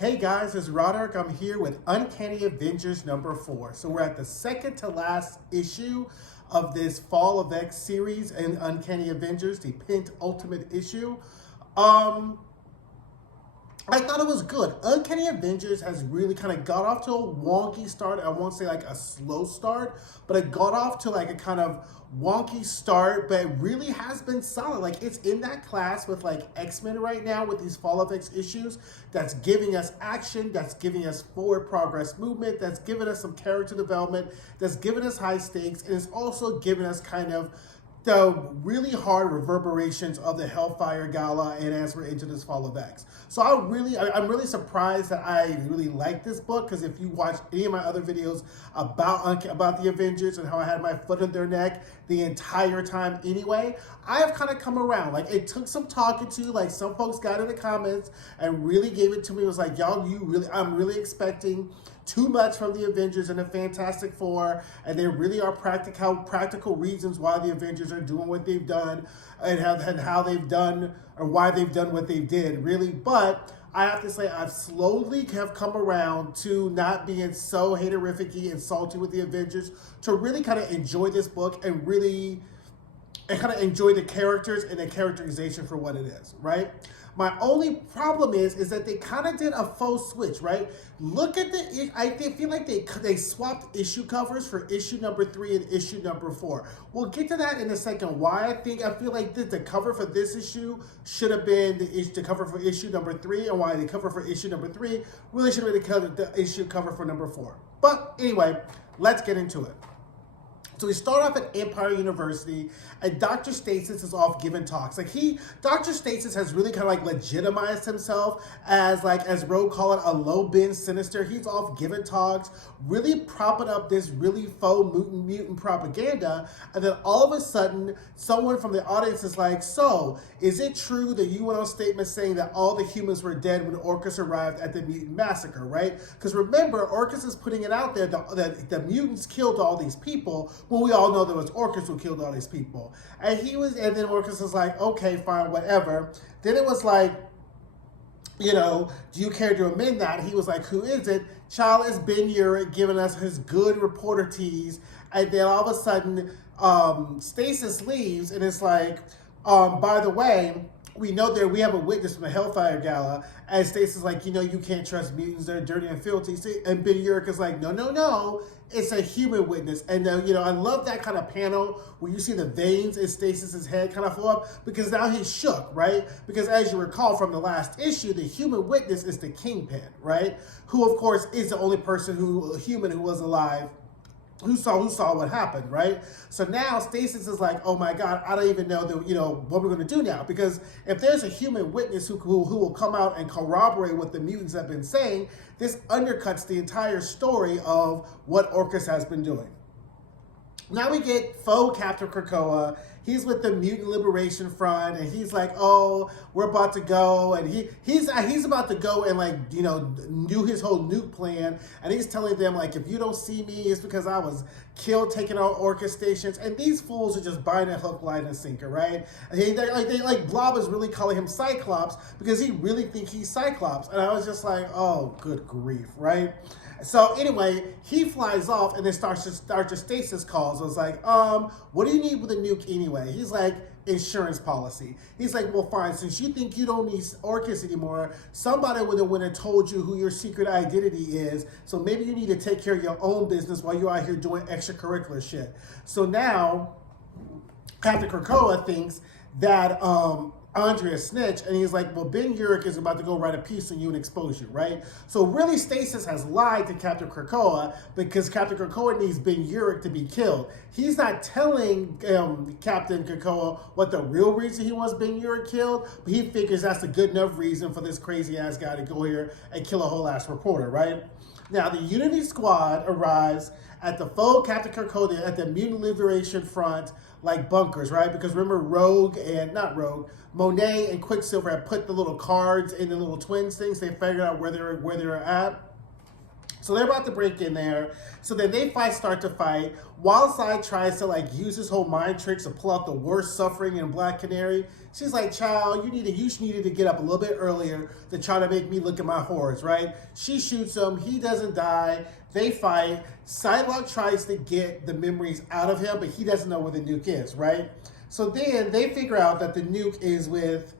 Hey guys, it's Roderick. I'm here with Uncanny Avengers number 4. So we're at the second to last issue of this Fall of X series in Uncanny Avengers, the penultimate issue. Um, I thought it was good. Uncanny Avengers has really kind of got off to a wonky start. I won't say like a slow start, but it got off to like a kind of wonky start, but it really has been solid. Like it's in that class with like X-Men right now with these Fall of X issues that's giving us action, that's giving us forward progress movement, that's giving us some character development, that's giving us high stakes, and it's also giving us kind of the really hard reverberations of the Hellfire Gala and as we're into this Fall of X. So I'm really surprised that I really like this book, because if you watch any of my other videos about the Avengers and how I had my foot in their neck the entire time anyway, I have kind of come around. Like it took some talking to, like some folks got in the comments and really gave it to me. It was like, y'all, I'm really expecting too much from the Avengers and the Fantastic Four, and there really are practical reasons why the Avengers are doing what they've done and how they've done or why they've done what they did, really. But I have to say, I've slowly have come around to not being so haterific-y and salty with the Avengers, to really kind of enjoy this book and really kind of enjoy the characters and the characterization for what it is, right? My only problem is that they kind of did a faux switch, right? Look at I feel like they swapped issue covers for issue number 3 and issue number 4. We'll get to that in a second. Why I feel like the cover for this issue should have been the cover for issue number 3, and why the cover for issue number 3 really should have been the issue cover for number 4. But anyway, let's get into it. So we start off at Empire University, and Dr. Stasis is off giving talks. Dr. Stasis has really kind of like legitimized himself as Rogue call it, a low-bin sinister. He's off giving talks, really propping up this really faux mutant propaganda, and then all of a sudden, someone from the audience is like, so, is it true that you went on statement saying that all the humans were dead when Orcus arrived at the mutant massacre, right? Because remember, Orcus is putting it out there that the mutants killed all these people. Well, we all know there was Orcus who killed all these people. And then Orcus was like, okay, fine, whatever. Then it was like, do you care to amend that? He was like, who is it? Child, is Ben Urich giving us his good reporter tease. And then all of a sudden, Stasis leaves, and it's like, by the way, we know that we have a witness from the Hellfire Gala, and Stasis is like, you can't trust mutants, they're dirty and filthy. And Ben Urich is like, no, it's a human witness. And I love that kind of panel where you see the veins in Stasis's head kind of flow up, because now he's shook, right? Because as you recall from the last issue, the human witness is the Kingpin, right? Who, of course, is the only human who was alive who saw what happened, right? So now Stasis is like, oh my God, I don't even know what we're going to do now, because if there's a human witness who will come out and corroborate what the mutants have been saying, this undercuts the entire story of what Orcus has been doing. Now we get Faux Captain Krakoa. He's with the Mutant Liberation Front, and he's like, oh, we're about to go. And he's about to go and do his whole nuke plan. And he's telling them, like, if you don't see me, it's because I was killed taking out Orcus stations. And these fools are just buying a hook, line, and sinker, right? And Blob is really calling him Cyclops because he really thinks he's Cyclops. And I was just like, oh, good grief, right? So anyway, he flies off, and then Dr. Stasis calls. I was like, what do you need with a nuke anyway? He's like, insurance policy. He's like, well, fine. Since you think you don't need Orcus anymore, somebody would have went and told you who your secret identity is. So maybe you need to take care of your own business while you're out here doing extracurricular shit. So now, Captain Krakoa thinks that Andrea snitched, and he's like, well, Ben Urich is about to go write a piece on you and expose you, right? So really, Stasis has lied to Captain Krakoa because Captain Krakoa needs Ben Urich to be killed. He's not telling Captain Krakoa what the real reason he wants Ben Urich killed, but he figures that's a good enough reason for this crazy-ass guy to go here and kill a whole-ass reporter, right? Now, the Unity Squad arrives at the Faux Captain Krakoa at the Mutant Liberation Front, like bunkers, right? Because remember, Monet and Quicksilver had put the little cards in the little twins things. They figured out where they were at. So they're about to break in there. So then they start to fight. Wildside tries to like use his whole mind tricks to pull out the worst suffering in Black Canary. She's like, child, you needed to get up a little bit earlier to try to make me look at my horrors, right? She shoots him. He doesn't die. They fight. Psylocke tries to get the memories out of him, but he doesn't know where the nuke is, right? So then they figure out that the nuke is with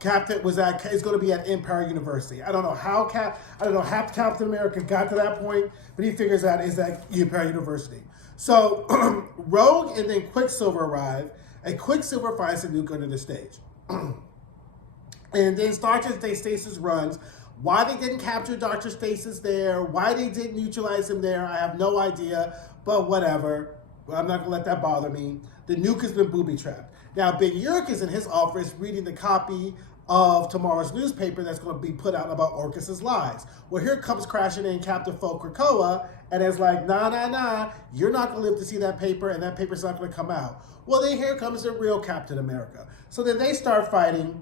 is going to be at Empire University. I don't know how Captain America got to that point, but he figures out it's at Empire University. So Rogue and then Quicksilver arrive, and Quicksilver finds the nuke under the stage. And then Stasis runs. Why they didn't capture Dr. Stasis there, why they didn't neutralize him there, I have no idea, but whatever. I'm not going to let that bother me. The nuke has been booby-trapped. Now, Big Yurik is in his office reading the copy of tomorrow's newspaper that's going to be put out about Orcus's lies. Well, here comes crashing in Captain Faux Krakoa, and it's like, nah, you're not going to live to see that paper, and that paper's not going to come out. Well, then here comes the real Captain America. So then they start fighting.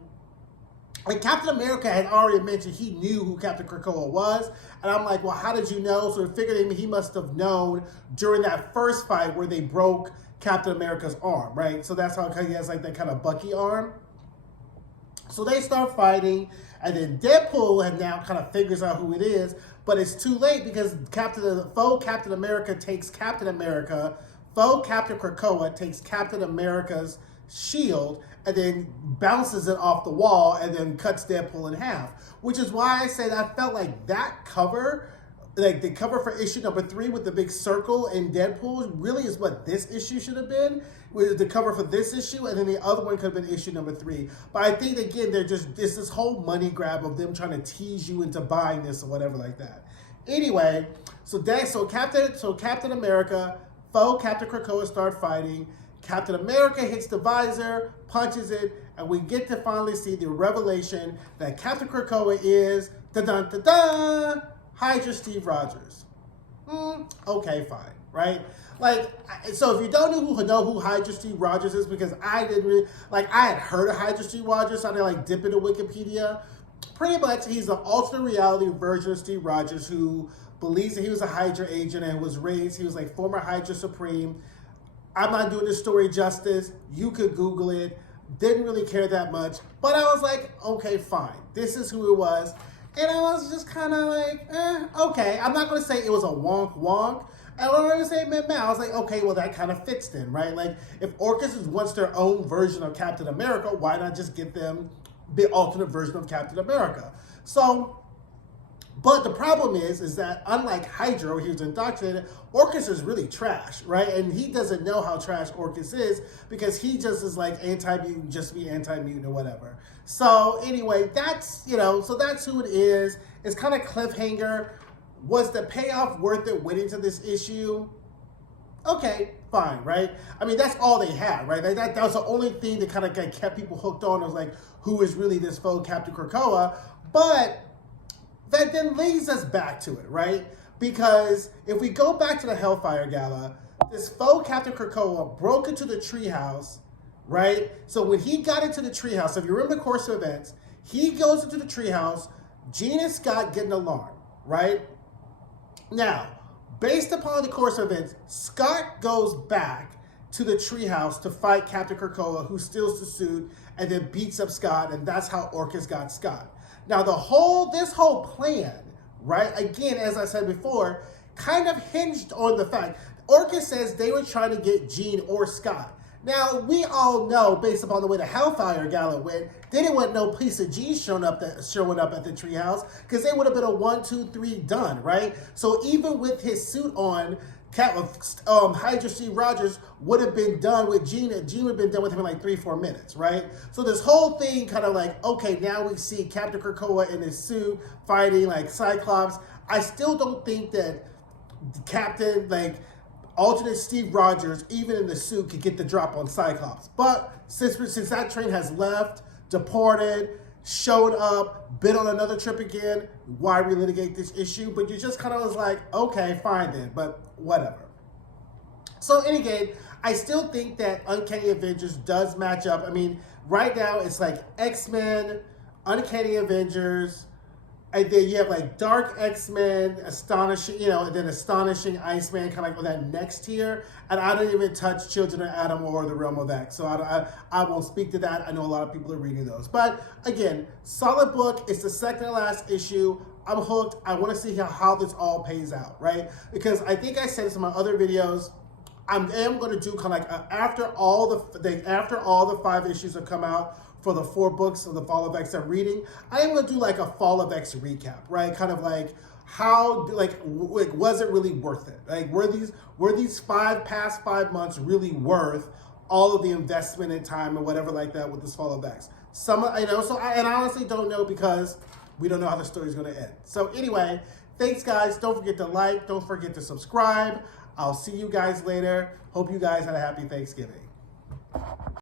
And Captain America had already mentioned he knew who Captain Krakoa was. And I'm like, well, how did you know? So I figured he must have known during that first fight where they broke Captain America's arm, right? So that's how he has like that kind of Bucky arm. So they start fighting, and then Deadpool now kind of figures out who it is, but it's too late because Faux Captain America takes Captain America, Faux Captain Krakoa takes Captain America's shield, and then bounces it off the wall and then cuts Deadpool in half. Which is why I said I felt like that cover, like the cover for issue number 3 with the big circle and Deadpool, really is what this issue should have been. With the cover for this issue, and then the other one could have been issue number 3. But I think again, it's this whole money grab of them trying to tease you into buying this or whatever like that. Anyway, so Captain America, Faux Captain Krakoa start fighting. Captain America hits the visor, punches it, and we get to finally see the revelation that Captain Krakoa is Hydra Steve Rogers. Okay, fine, right? Like, so if you don't know who Hydra Steve Rogers is, because I didn't really, like, I had heard of Hydra Steve Rogers, so I didn't like dip into Wikipedia. Pretty much, he's an alternate reality version of Steve Rogers who believes that he was a Hydra agent and was raised, he was like former Hydra Supreme. I'm not doing this story justice. You could Google it. Didn't really care that much. But I was like, okay, fine. This is who it was. And I was just kind of like, okay. I'm not going to say it was a wonk. I don't want to say meh. I was like, okay, well, that kind of fits then, right? Like, if Orcus wants their own version of Captain America, why not just get them the alternate version of Captain America? So, but the problem is that unlike Hydra, where he was indoctrinated, Orcus is really trash, right? And he doesn't know how trash Orcus is because he just is like anti-mutant, just be anti-mutant or whatever. So anyway, that's who it is. It's kind of cliffhanger. Was the payoff worth it went into this issue? Okay, fine, right? I mean, that's all they had, right? That was the only thing that kind of kept people hooked on. It was like, who is really this Faux Captain Krakoa? But that then leads us back to it, right? Because if we go back to the Hellfire Gala, this Faux Captain Krakoa broke into the treehouse, right? So when he got into the treehouse, if you remember the course of events, he goes into the treehouse, Jean and Scott get an alarm, right? Now, based upon the course of events, Scott goes back to the treehouse to fight Captain Krakoa, who steals the suit and then beats up Scott, and that's how Orcus got Scott. Now, this whole plan, right, again, as I said before, kind of hinged on the fact Orcus says they were trying to get Jean or Scott. Now, we all know, based upon the way the Hellfire Gala went, they didn't want no piece of Jean showing up at the treehouse because they would have been a 1, 2, 3 done, right? So even with his suit on, Hydra Steve Rogers would have been done with Jean. Jean would have been done with him in like 3-4 minutes, right? So this whole thing kind of like, okay, now we see Captain Krakoa in his suit fighting like Cyclops. I still don't think that Captain, like, alternate Steve Rogers, even in the suit, could get the drop on Cyclops. But since that train has left, departed, showed up, been on another trip again, why relitigate this issue? But you just kind of was like, okay, fine then, but whatever. So anyway, I still think that Uncanny Avengers does match up. I mean, right now it's like X-Men, Uncanny Avengers, And then you have like Dark X-Men, Astonishing, and then Astonishing Iceman, kind of like on that next tier. And I don't even touch Children of Atom or The Realm of X. So I won't speak to that. I know a lot of people are reading those. But again, solid book. It's the second to last issue. I'm hooked. I want to see how this all pays out, right? Because I think I said this in my other videos. I am going to do kind of like after all the 5 issues have come out for the 4 books of the Fall of X I'm reading, I am going to do like a Fall of X recap, right? Kind of like how was it really worth it? Like were these past 5 months really worth all of the investment in time and whatever like that with this Fall of X? I honestly don't know because we don't know how the story is going to end. So anyway, thanks guys. Don't forget to like. Don't forget to subscribe. I'll see you guys later. Hope you guys had a happy Thanksgiving.